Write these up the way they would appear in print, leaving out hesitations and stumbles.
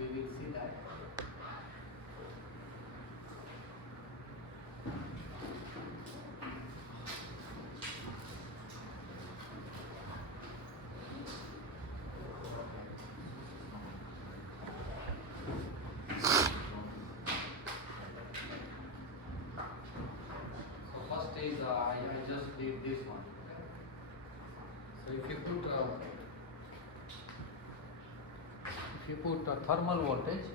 we will see that. So first is I just did this one. Okay? So if you put thermal voltage,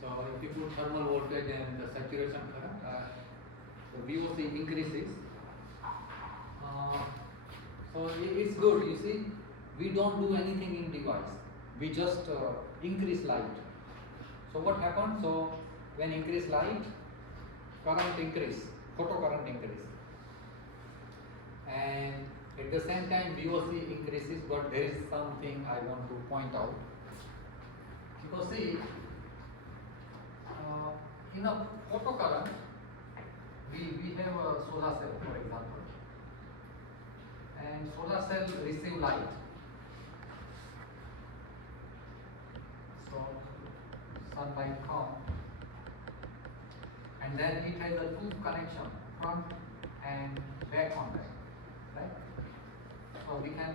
so if you put thermal voltage and the saturation current, the VOC increases. So it's good. You see, we don't do anything in device. We just increase light. So what happens? So when increase light, current increase, photo current increase, and at the same time VOC increases. But there is something I want to point out. Because see, in a photo current, we have a solar cell, for example, and solar cell receive light. So sunlight comes, and then it has a two connection, front and back contact, right? So we can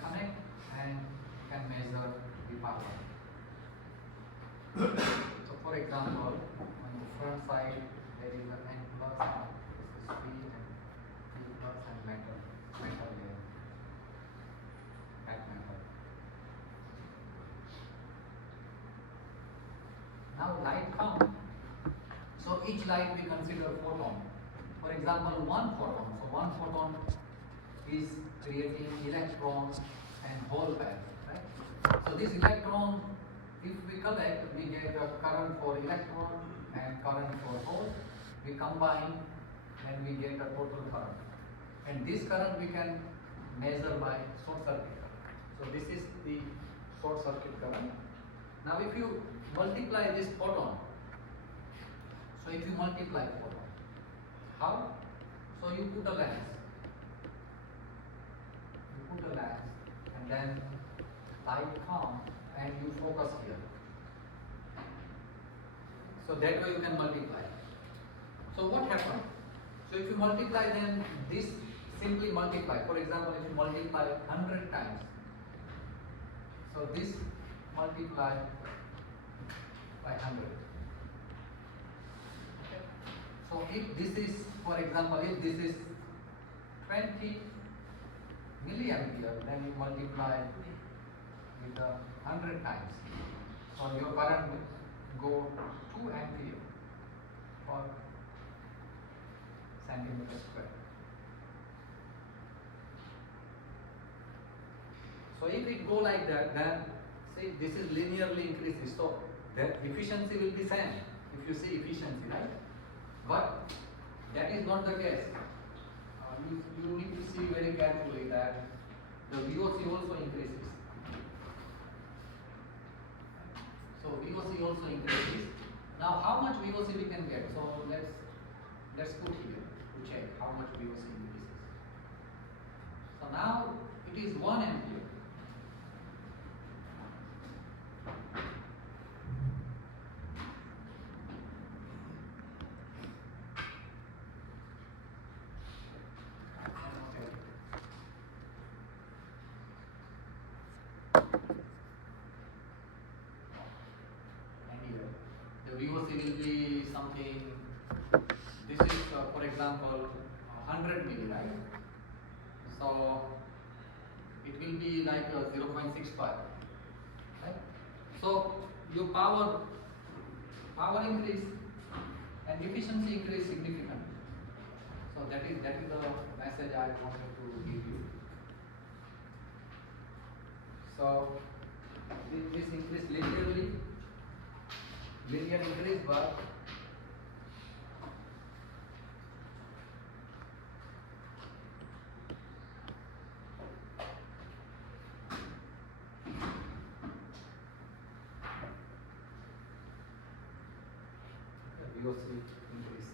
connect and can measure the power. So for example, on the front side there is an N plus, this is P and P plus and metal layer, back metal. Now light comes, so each light we consider photon. For example, one photon. So one photon is creating electron and hole pair, right? So this electron, if we collect, we get a current for electron and current for hole. We combine and we get a total current. And this current we can measure by short circuit current. So this is the short circuit current. Now if you multiply this photon, so if you multiply photon, how? So you put a lens. And then light comes and you focus here. So that way you can multiply. So what happens? So if you multiply, then this simply multiply. For example, if you multiply 100 times, so this multiply by 100. Okay. So if this is, for example, if this is 20 milliampere, then you multiply with 100 times. So your current will go 2 ampere per centimeter square. So if it go like that, then see, this is linearly increases. So the efficiency will be same. If you see efficiency, right? But that is not the case. You need to see very carefully that the VOC also increases. So VOC also increases. Now how much VOC we can get? So let's put here to check how much VOC increases. So now it is 1 ampere. VOC will be something, this is for example 100 milli, right? So it will be like 0.65, right? So your power increase and efficiency increase significantly. So that is the message I wanted to give you. So this increase linearly, linear increase, but VOC increase.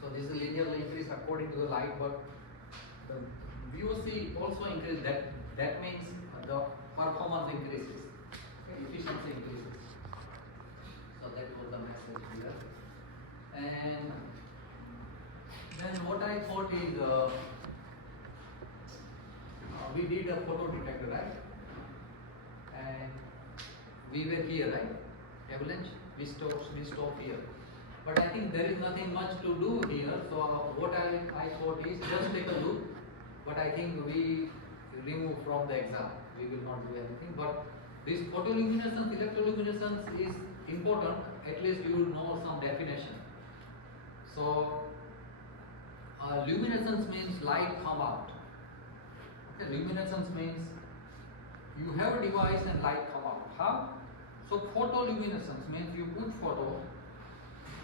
So this is linearly increase according to the light, but the VOC also increase. That means the performance increases, okay, efficiency increases. So that was the message here. And then what I thought is we did a photo detector, right? And we were here, right? Avalanche, we stop here. But I think there is nothing much to do here. So what I thought is just take a look. But I think we remove from the exam. We will not do anything. But this photoluminescence, electroluminescence is important. At least you know some definition. So luminescence means light come out. Okay, luminescence means you have a device and light come out. How? So photoluminescence means you put photo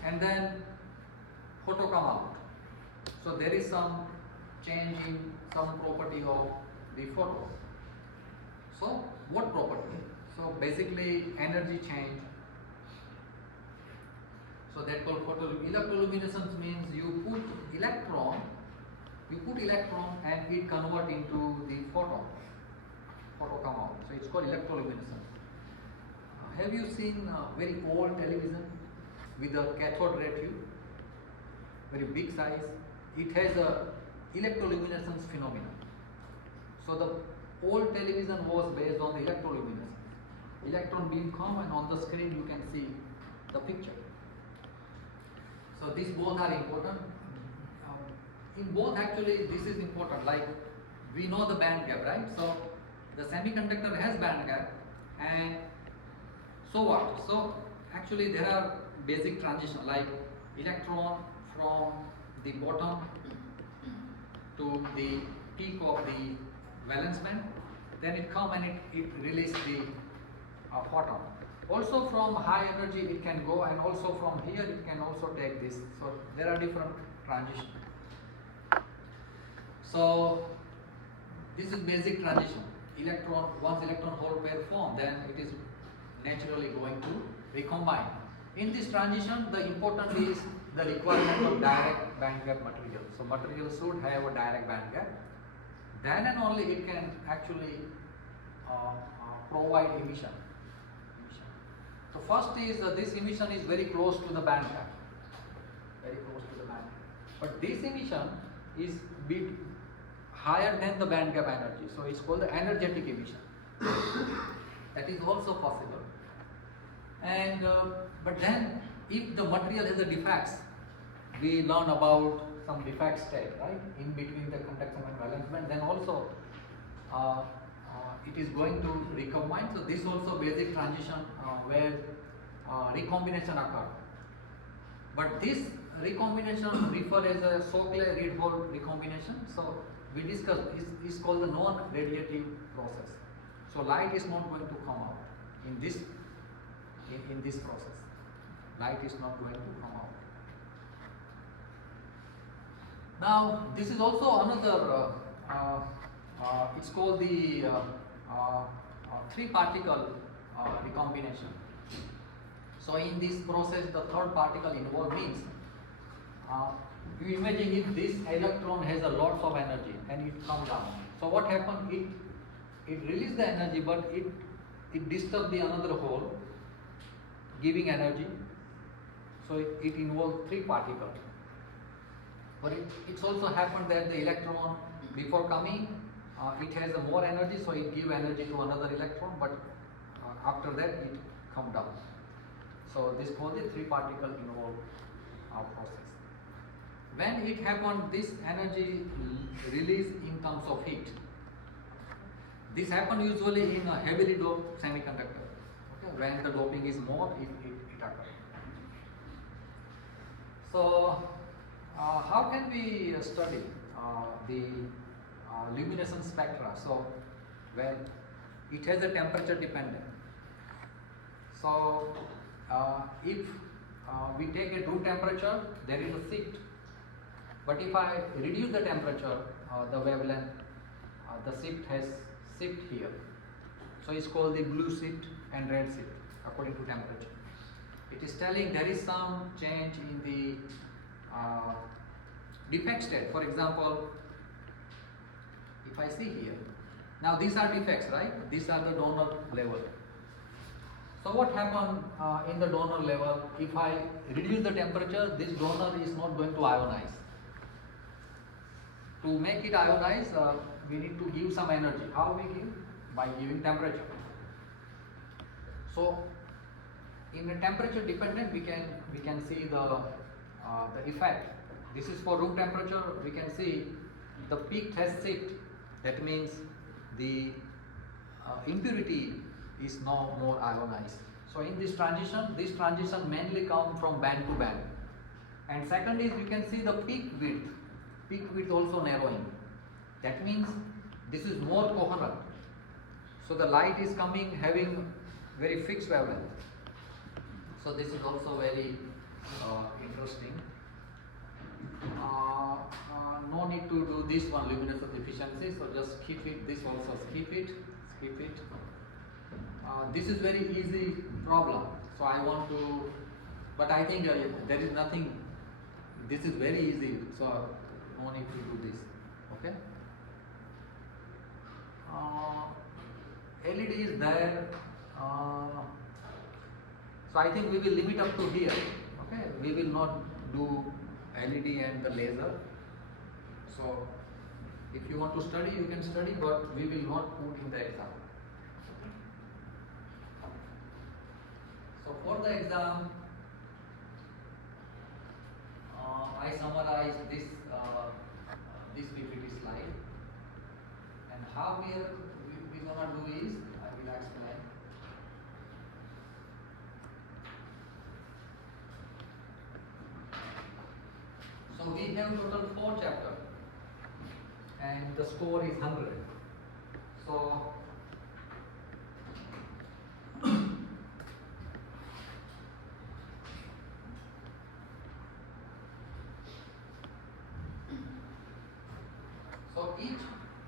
and then photo come out. So there is some change in some property of the photo. So what property? So basically energy change. So that called electroluminescence means you put electron and it convert into the photon. Photo come out. So it's called electroluminescence. Have you seen very old television with a cathode ray tube? Very big size. It has a electroluminescence phenomenon. So the old television was based on the electroluminescence. Electron beam come and on the screen you can see the picture. So these both are important. In both actually this is important. Like we know the band gap, right? So the semiconductor has band gap, and so what? So actually there are basic transition like electron from the bottom to the peak of the valence band, then it come and it release the photon. Also from high energy it can go, and also from here it can also take this. So there are different transitions. So this is basic transition. Once electron hole pair form, then it is naturally going to recombine. In this transition, the important is the requirement of direct band gap material. So material should have a direct band gap. Then and only it can actually provide emission. So first is this emission is very close to the band gap. Very close to the band gap. But this emission is bit higher than the band gap energy. So it's called the energetic emission. That is also possible. And but then if the material has a defects, we learn about some defect state, right, in between the conduction and valence band, then also it is going to recombine. So this also basic transition where recombination occur. But this recombination referred as a Shockley-Ridgewald recombination. So we discussed is called the non-radiative process. So light is not going to come out in this process. Light is not going to come out. Now this is also another. It's called the three-particle recombination. So in this process, the third particle involved means you imagine if this electron has a lots of energy and it comes down. So what happens? It releases the energy, but it disturbs the another hole, giving energy. So it involves three particles. But it's also happened that the electron before coming, it has a more energy, so it gives energy to another electron, but after that it comes down. So this called the three particle involved process. When it happens, this energy release in terms of heat. This happens usually in a heavily doped semiconductor. Okay? When the doping is more, it occurs. So how can we study the luminescence spectra? So when it has a temperature dependent. So if we take a room temperature, there is a shift. But if I reduce the temperature, the wavelength, the shift has shift here. So it's called the blue shift and red shift according to temperature. It is telling there is some change in the defect state. For example, if I see here, now these are defects, right? These are the donor level. So what happened in the donor level? If I reduce the temperature, this donor is not going to ionize. To make it ionize, we need to give some energy. How we give? By giving temperature. So in a temperature dependent, we can see the effect. This is for room temperature. We can see the peak has shift. That means the impurity is now more ionized. So in this transition mainly come from band to band. And second is you can see the peak width also narrowing. That means this is more coherent. So the light is coming having very fixed wavelength. So this is also very interesting. No need to do this one, luminescence efficiency. So just keep it. This also skip it. This is very easy problem. So I want to, but I think there is nothing. This is very easy. So no need to do this. Okay. LED is there. So I think we will leave it up to here. Okay. We will not do LED and the laser. So if you want to study, you can study, but we will not put in the exam. So for the exam, I summarize this PPT slide, and how we gonna do is I will explain. So we have total 4 chapters, and the score is 100. So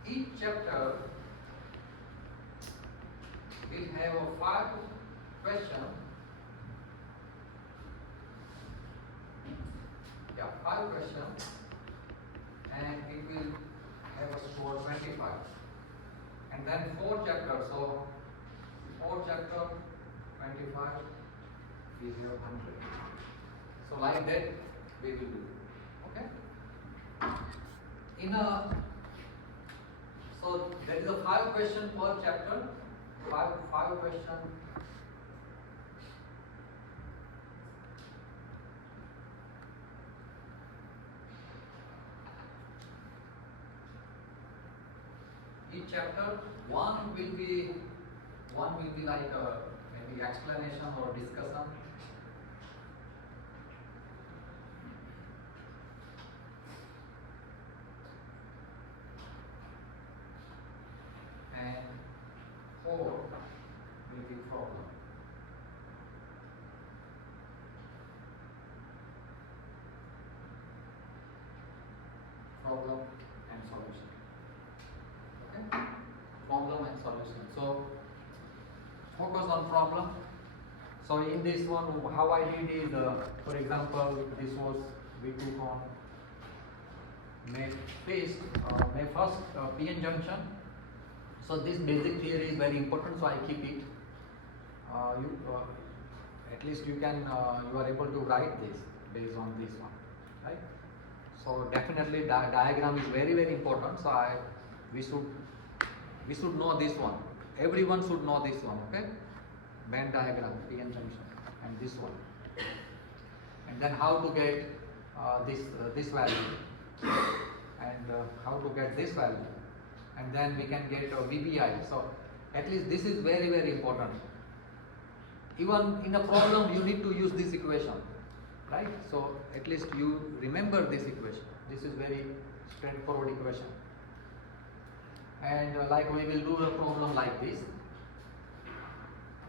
each chapter will have a 5 question. Yeah, 5 questions, and it will have a score 25. And then 4 chapters. So 4 chapter 25 we have 100. So like that we will do. Okay. So there is a 5 question per chapter. 5 question. Each chapter, one will be like maybe explanation or discussion. And 4 will be problem. Problem and solution. Okay? Problem and solution. So focus on problem. So in this one, how I did is, for example, this was we took on May 1st PN junction. So this basic theory is very important, so I keep it. At least you can you are able to write this based on this one, right? So definitely diagram is very important. So we should know this one. Everyone should know this one. Okay, band diagram, PN junction, and this one, and then how to get this value, and how to get this value. And then we can get a VBI. So at least this is very important. Even in a problem you need to use this equation, right? So at least you remember this equation. This is very straightforward equation. And like we will do a problem like this.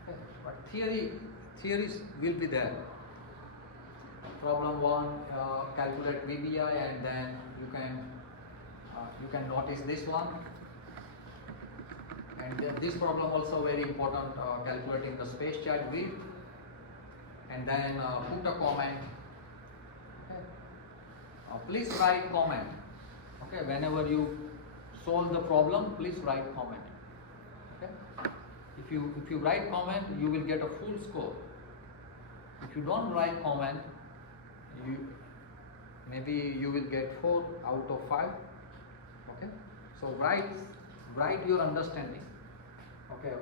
Okay. But theories will be there. Problem 1, calculate VBI, and then you can notice this one. And this problem also very important, calculating the space charge width. and then put a comment. Okay. Please write comment. Okay, whenever you solve the problem, please write comment. Okay. If you write comment, you will get a full score. If you don't write comment, maybe you will get 4 out of 5. Okay. So write your understanding. Okay.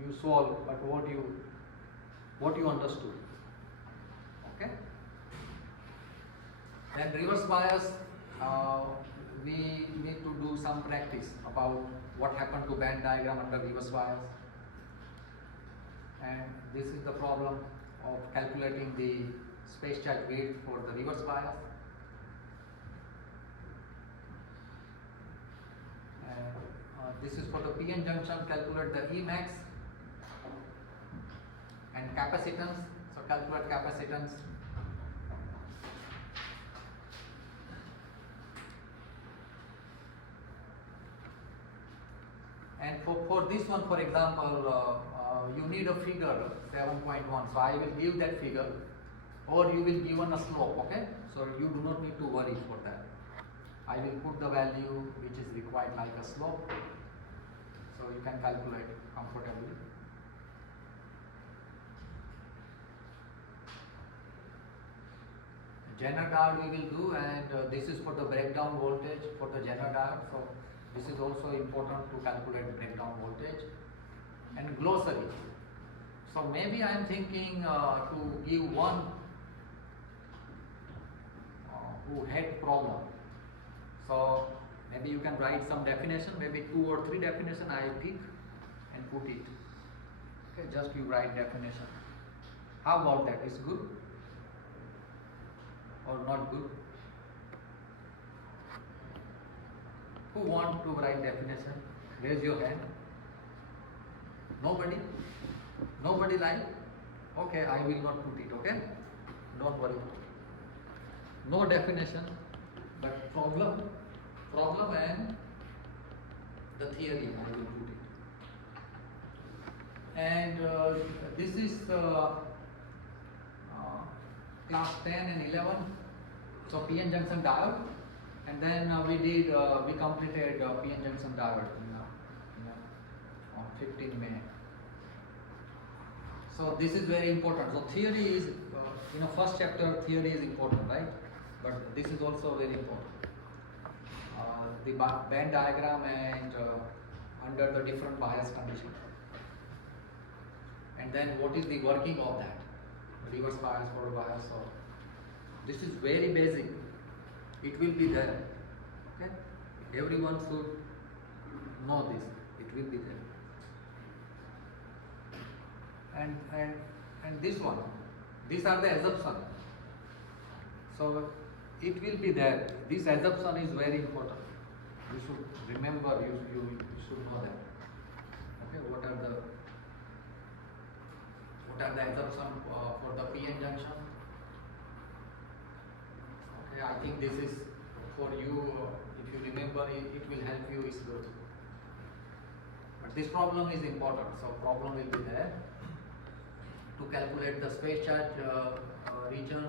You solve, but what you understood. Okay. Then reverse bias, we need to do some practice about what happened to band diagram under reverse bias. And this is the problem of calculating the space charge weight for the reverse bias. And this is for the PN junction, calculate the Emax and capacitance. So calculate capacitance. And for this one, for example, you need a figure 7.1. So I will give that figure, or you will given a slope. Okay, so you do not need to worry for that. I will put the value which is required like a slope, so you can calculate comfortably. Zener diode we will do, and this is for the breakdown voltage for the Zener diode. So this is also important to calculate breakdown voltage. And glossary. So maybe I am thinking to give one who had problem. So maybe you can write some definition, maybe 2 or 3 definition I pick and put it. Okay, just you write definition. How about that? Is good or not good? Who want to write definition? Raise your hand. Nobody? Nobody like? Okay, I will not put it, okay? Don't worry. No definition, but problem and the theory I will put it. And this is class 10 and 11. So PN junction diode, and then we completed PN junction diode on 15 May. So this is very important. So theory is, first chapter theory is important, right? But this is also very important. The band diagram and under the different bias conditions. And then what is the working of that? Reverse bias, forward bias. So this is very basic. It will be there. Okay? Everyone should know this. It will be there. And this one, these are the assumptions. So it will be there. This assumption is very important. You should remember. You should know that. Okay, what are the assumptions for the PN junction? Okay, I think this is for you. If you remember, it will help you. Is good. But this problem is important. So problem will be there. To calculate the space charge region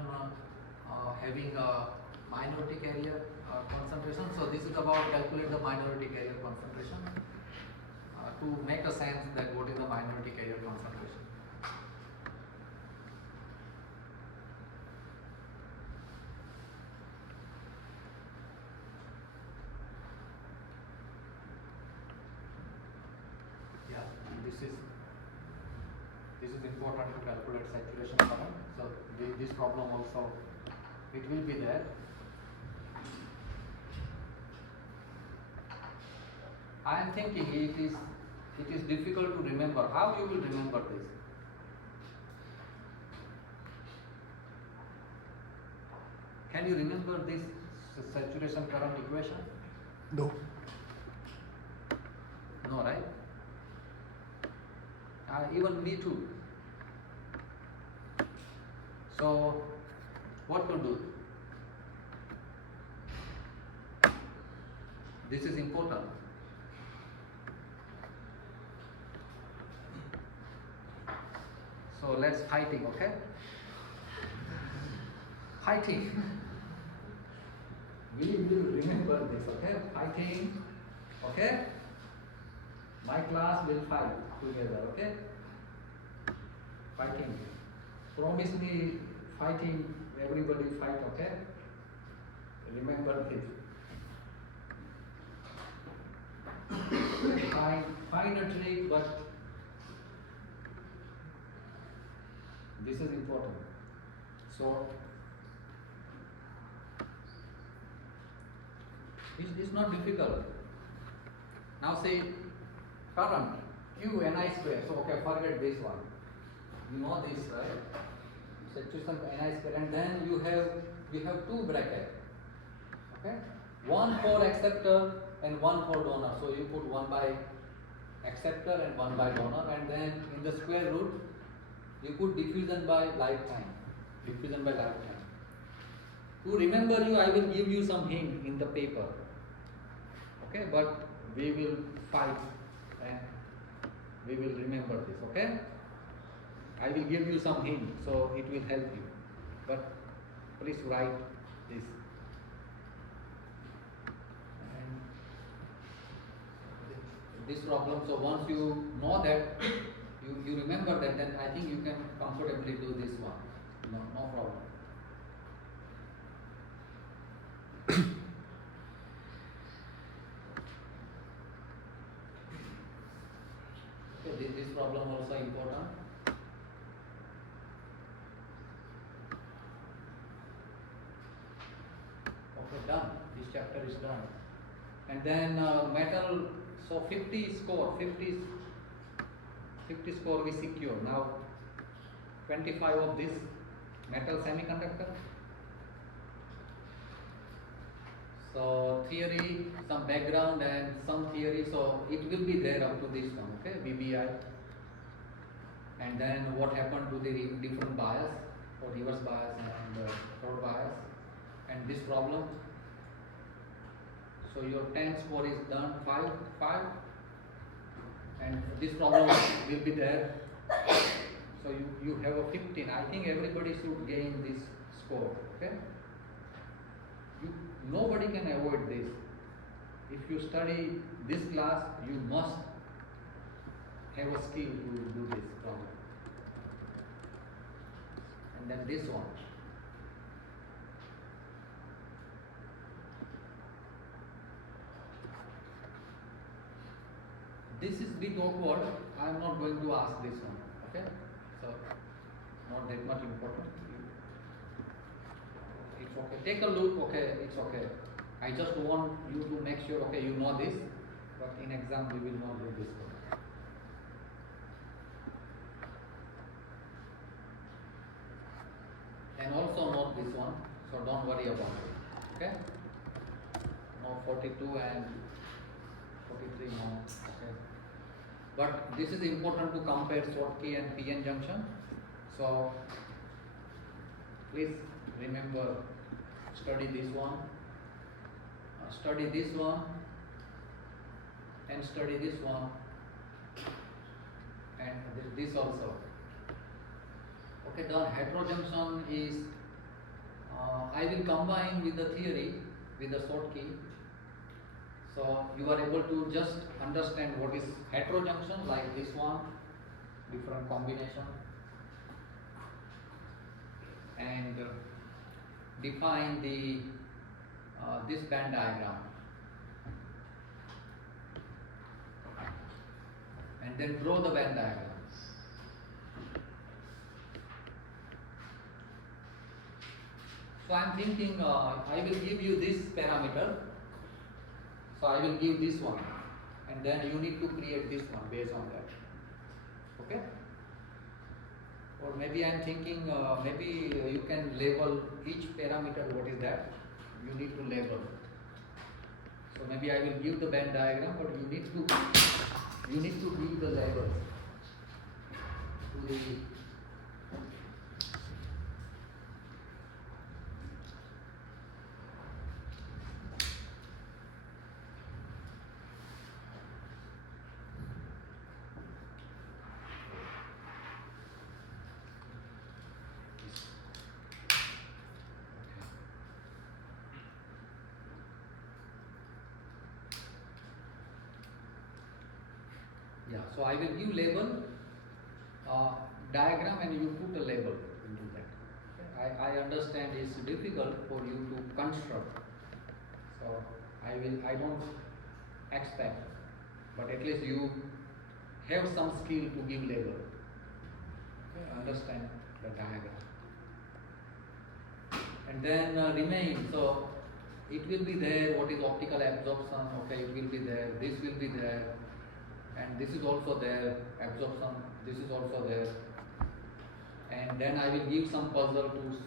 having a minority carrier concentration. So this is about calculate the minority carrier concentration to make a sense that what is the minority carrier concentration. Yeah, this is important to calculate saturation current. So this problem also, it will be there. I am thinking it is difficult to remember. How you will remember this? Can you remember this saturation current equation? No. No, right? Even me too. So, what to do? This is important. So let's fighting, okay? fighting. We will remember this, okay? Fighting, okay? My class will fight together, okay? Fighting. Promise me fighting, everybody fight, okay? Remember this. Find a trick, but this is important. So, it's not difficult. Now say current Q Ni square. So okay, forget this one. You know this, right? Situation Ni square, and then you have two brackets. Okay, one for acceptor and one for donor. So you put one by acceptor and one by donor, and then in the square root you put diffusion by lifetime. Diffusion by lifetime. To remember you, I will give you some hint in the paper. Okay, but we will fight and we will remember this. Okay, I will give you some hint, so it will help you. But please write this. And this problem. So once you know that, you remember that, then I think you can comfortably do this one. No problem. Okay, this problem also important. Okay, done. This chapter is done. And then metal. So 50 score we secure. Now 25 of this metal semiconductor. So theory, some background and some theory. So it will be there up to this one, okay, VBI. And then what happened to the different bias, or reverse bias and forward bias, and this problem. So your 10 score is done, 5, and this problem will be there. So you have a 15. I think everybody should gain this score, okay? Nobody can avoid this. If you study this class, you must have a skill to do this problem. And then this one. This is bit awkward. I am not going to ask this one. Okay? So, not that much important. It's okay. Take a look. Okay, it's okay. I just want you to make sure, okay, you know this, but in exam we will not do this one. And also note this one, so don't worry about it. Okay? No 42 and 43 no. Okay. But this is important to compare Schottky and PN junction. So please remember, study this one, study this one, and study this one, and this also. Okay, the heterojunction is, I will combine with the theory, with the Schottky. So you are able to just understand what is heterojunction, like this one, different combination, and define the this band diagram, and then draw the band diagram. So I am thinking I will give you this parameter. So I will give this one, and then you need to create this one based on that. Okay? Or maybe I am thinking maybe you can label each parameter. What is that? You need to label. So maybe I will give the band diagram, but you need to give the labels to the. Yeah, so I will give label diagram and you put a label into that. Okay? I understand it's difficult for you to construct. So I don't expect, but at least you have some skill to give label. Okay? Understand the diagram. And then remain, so it will be there, what is optical absorption, okay, it will be there, this will be there, and this is also there, absorption, this is also there. And then I will give some puzzle tools.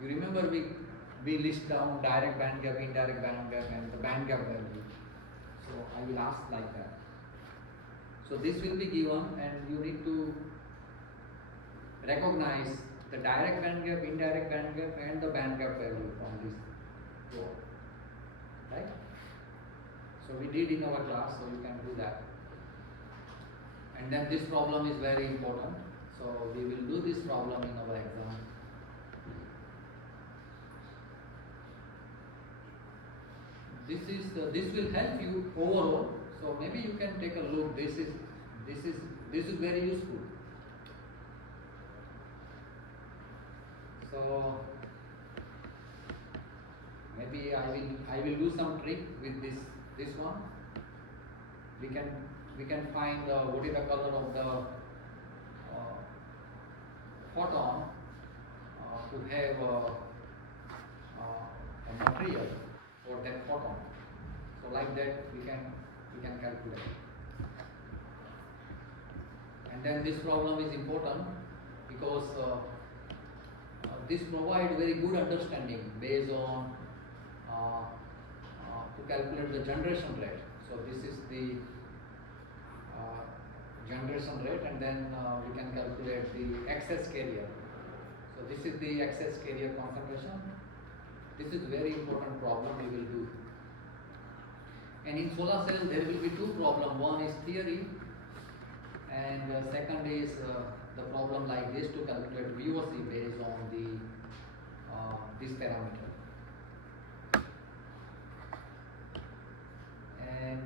You remember we list down direct band gap, indirect band gap, and the band gap value. So I will ask like that. So this will be given, and you need to recognize the direct band gap, indirect band gap, and the band gap value from this flow. Right? So we did in our class, so you can do that. And then this problem is very important. So we will do this problem in our exam. This will help you overall. So maybe you can take a look. This is very useful. So maybe I will do some trick with this one. We can find what is the color of the photon to have a material for that photon. So like that we can calculate. And then this problem is important because this provides very good understanding based on to calculate the generation rate. So this is the generation rate, and then we can calculate the excess carrier. So this is the excess carrier concentration. This is very important problem we will do. And in solar cell there will be two problems. One is theory, and second is the problem like this to calculate VOC based on the this parameter. And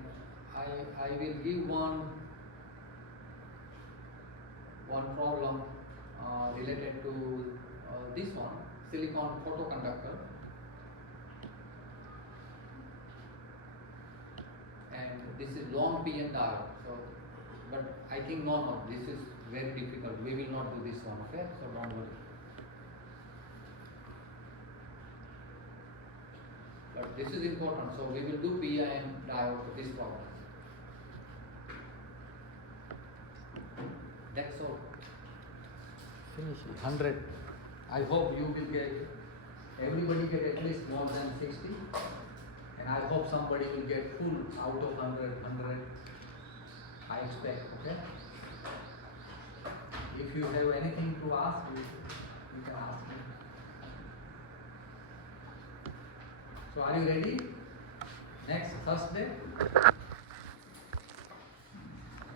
I will give one problem related to this one, silicon photoconductor. And this is long PN diode. So, but I think no, this is very difficult. We will not do this one, okay? So don't worry. But this is important. So we will do PN diode for this problem. That's all. Finish it. 100. I hope you will get, everybody get at least more than 60. And I hope somebody will get full out of 100. I expect, okay? If you have anything to ask, you can ask me. So are you ready? Next Thursday?